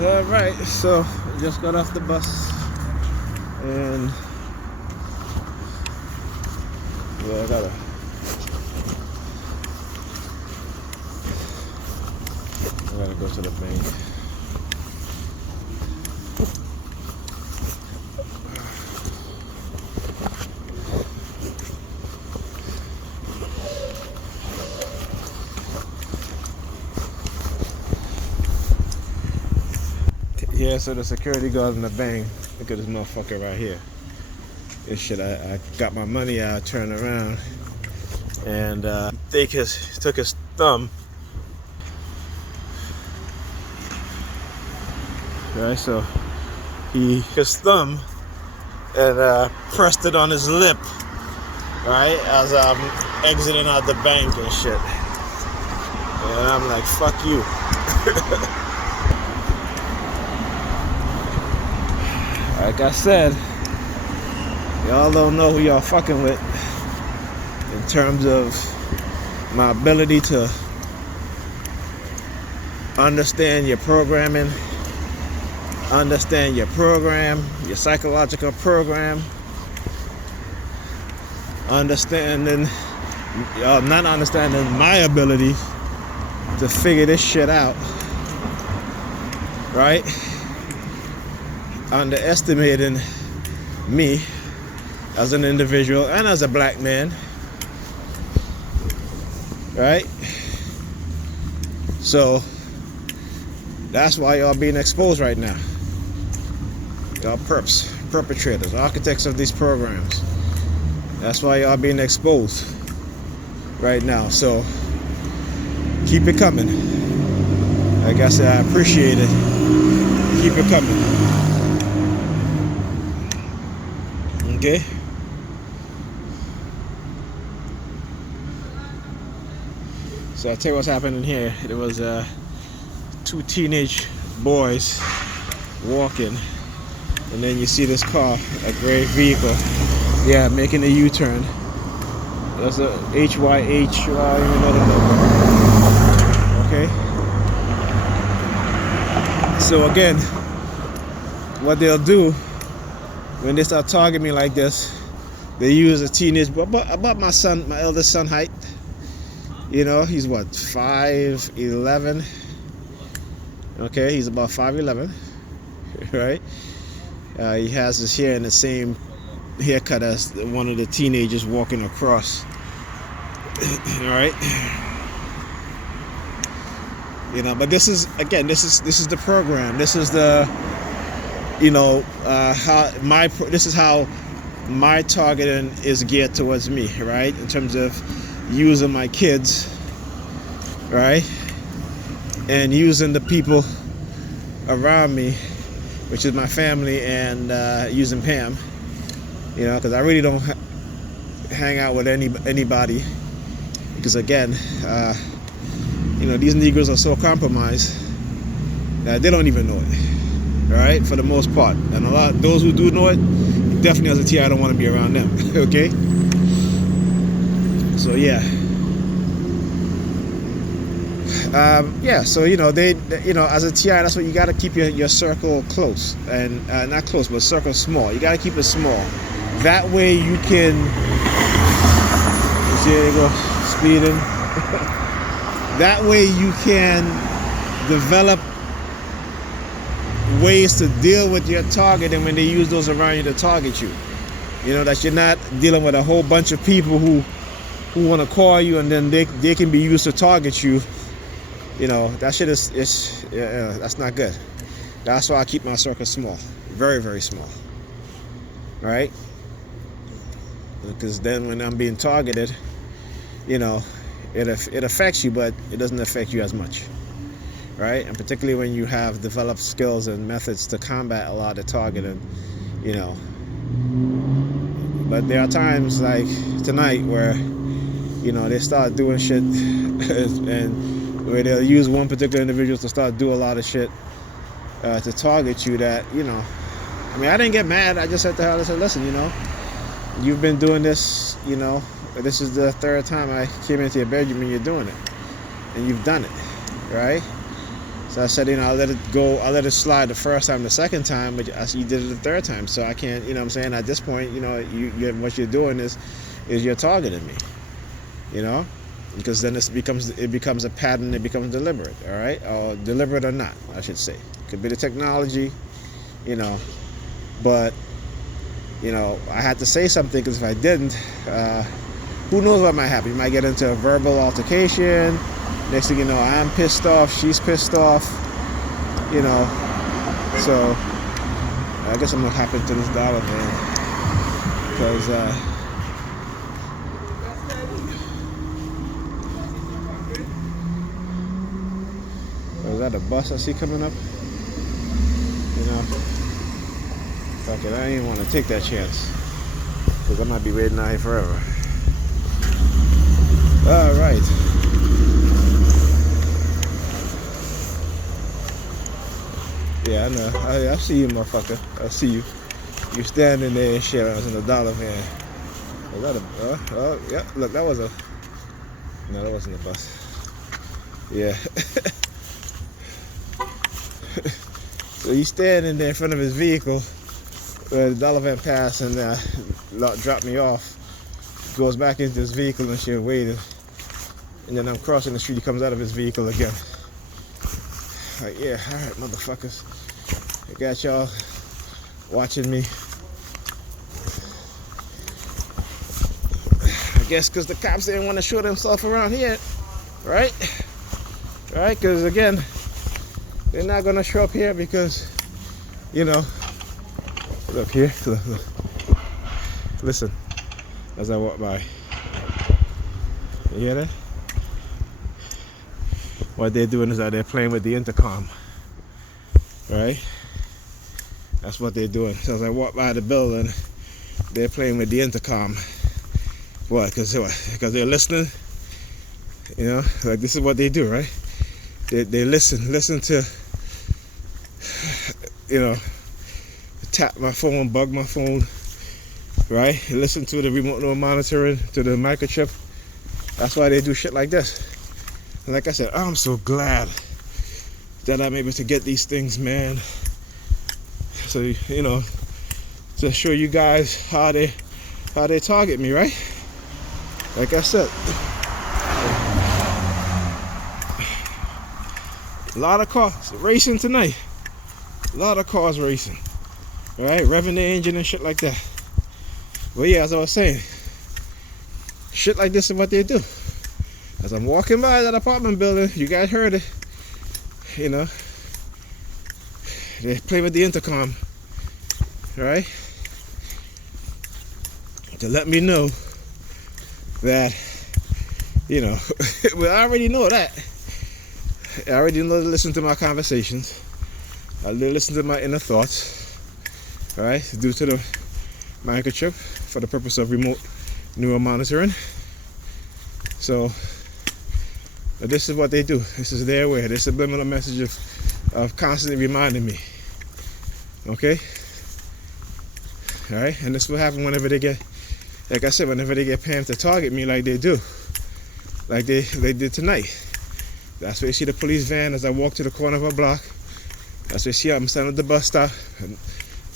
Alright, so I just got off the bus and I gotta go to the bank. Yeah, so the security guard in the bank, look at this motherfucker right here. This shit, I got my money out, turned around, and took his thumb. Right, so his thumb and pressed it on his lip, right, as I'm exiting out the bank and shit. And I'm like, fuck you. Like I said, y'all don't know who y'all fucking with in terms of my ability to understand your programming, understand your program, your psychological program, not understanding my ability to figure this shit out, right? Underestimating me as an individual and as a black man, right? So that's why y'all being exposed right now. Y'all perpetrators, architects of these programs. That's why y'all being exposed right now. So keep it coming. Like I said, I appreciate it. Keep it coming. Okay. So I'll tell you what's happening here. There was two teenage boys walking, and then you see this car, a gray vehicle, yeah, making a U-turn. That's a HYH, I don't even know the number. Okay. So again, what they'll do when they start targeting me like this, they use a teenage, about my son, my eldest son height. You know, he's what, 5'11". Okay, he's about 5'11", right? He has his hair in the same haircut as one of the teenagers walking across. All right. You know, but this is the program. This is the, you know, this is how my targeting is geared towards me, right? In terms of using my kids, right? And using the people around me, which is my family, and using Pam, you know, because I really don't hang out with anybody, because again, you know, these Negroes are so compromised that they don't even know it, right? For the most part, and a lot of those who do know it, definitely as a TI, I don't want to be around them. Okay. So yeah. Yeah, so you know, you know, as a TI, that's what you got to keep your circle close, and not close, but circle small. You got to keep it small. That way you can, see, there you go, speeding. That way you can develop ways to deal with your target, and when they use those around you to target you, you know, that you're not dealing with a whole bunch of people who want to call you, and then they can be used to target you. You know, that shit is that's not good. That's why I keep my circle small, very, very small. All right, because then when I'm being targeted, you know, it affects you, but it doesn't affect you as much, right? And particularly when you have developed skills and methods to combat a lot of targeting, you know. But there are times like tonight where, you know, they start doing shit and where they'll use one particular individual to start do a lot of shit to target you that, you know, I mean, I didn't get mad. I just said to her, I said, listen, you know, you've been doing this, you know, this is the third time I came into your bedroom and you're doing it, and you've done it, right? So So I said, I let it go, I let it slide the first time, the second time, but I see you did it the third time. So I can't, what I'm saying? At this point, what you're doing is you're targeting me, because then it becomes a pattern, it becomes deliberate, all right? Or deliberate or not, I should say. Could be the technology, but, I had to say something, because if I didn't, who knows what might happen. You might get into a verbal altercation. Next thing you know, I'm pissed off, she's pissed off, So I guess I'm gonna hop into this dollar, man, because is that a bus I see coming up? Fuck it, I ain't want to take that chance, because I might be waiting out here forever. All right. Yeah, I know. I see you, motherfucker. I see you. You standing there and shit. I was in the dollar, man. Was that a? Yeah. Look, that was a. No, that wasn't a bus. Yeah. So he's standing there in front of his vehicle, where the dollar van passed and dropped me off. Goes back into his vehicle and shit, waiting. And then I'm crossing the street. He comes out of his vehicle again. Like, yeah, all right, motherfuckers. I got y'all watching me. I guess because the cops didn't want to show themselves around here, right? Right? Because again, they're not gonna show up here because, look here, look. Listen, as I walk by. You hear that? What they're doing is that they're playing with the intercom, right? That's what they're doing. So as I walk by the building, they're playing with the intercom. What? Because they're listening. Like this is what they do, right? They listen to, tap my phone, bug my phone, right? They listen to the remote monitoring, to the microchip. That's why they do shit like this. And like I said, I'm so glad that I'm able to get these things, man. So, to show you guys how they target me, right? Like I said, a lot of cars racing tonight. A lot of cars racing, right? Revving the engine and shit like that. Well, yeah, as I was saying, shit like this is what they do. As I'm walking by that apartment building, you guys heard it, they play with the intercom, right? To let me know that, well, I already know that. I already know to listen to my conversations. I listen to my inner thoughts, right? Due to the microchip for the purpose of remote neural monitoring. So, this is what they do. This is their way. This subliminal message of constantly reminding me. Okay? Alright? And this will happen whenever they get, like I said, whenever they get Pam to target me like they do. Like they did tonight. That's where you see the police van as I walk to the corner of a block. That's where you see I'm standing at the bus stop.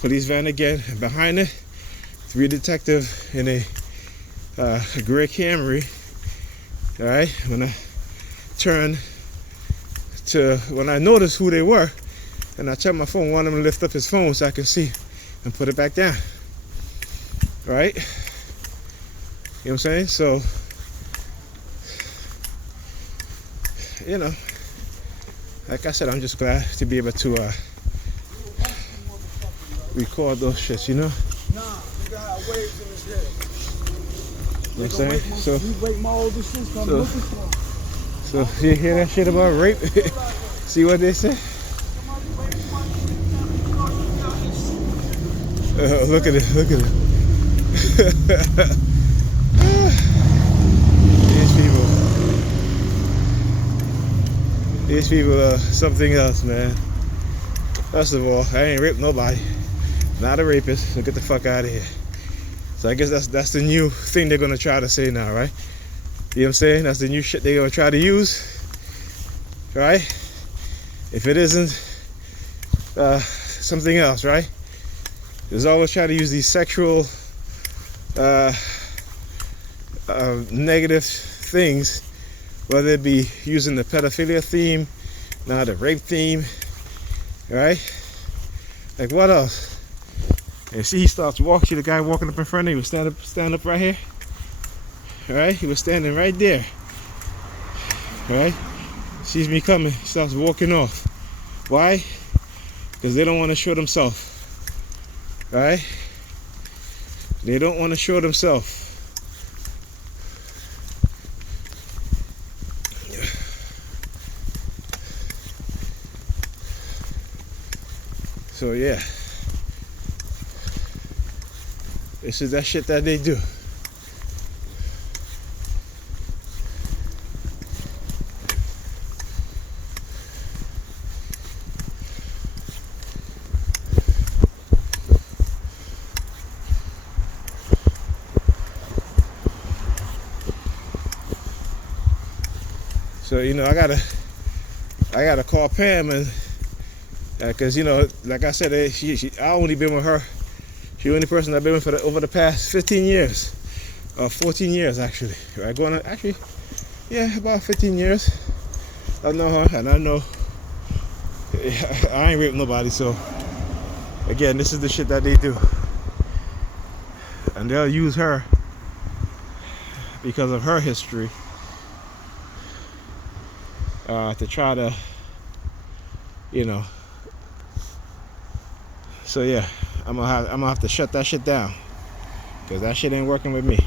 Police van again. And behind it, 3 detectives in a gray Camry. Alright? When I noticed who they were, and I checked my phone, one of them lift up his phone so I can see and put it back down. Right? You know what I'm saying? So, like I said, I'm just glad to be able to record those shits, Nah, nigga had waves in his head. You know what I'm saying? So you hear that shit about rape? See what they say? Look at it. These people are something else, man. First of all, I ain't raped nobody. Not a rapist, so get the fuck out of here. So I guess that's the new thing they're gonna try to say now, right? You know what I'm saying? That's the new shit they're gonna try to use, right? if it isn't something else, right? There's always trying to use these sexual negative things, whether it be using the pedophilia theme, now the rape theme, right? Like what else? And see, he starts walking. See the guy walking up in front of him. He was stand up right here. Right? He was standing right there. Right? Sees me coming. He starts walking off. Why? Because they don't want to show themselves. Right? They don't want to show themselves. So yeah. This is that shit that they do. So you know, I gotta call Pam, and because you know, like I said, I only been with her. She's the only person I've been with for over the past 15 years, or 14 years actually. Right, going on actually, yeah, about 15 years. I know her, and I know I ain't raped nobody. So again, this is the shit that they do, and they'll use her because of her history to try to, you know. So yeah, I'm gonna have to shut that shit down, because that shit ain't working with me.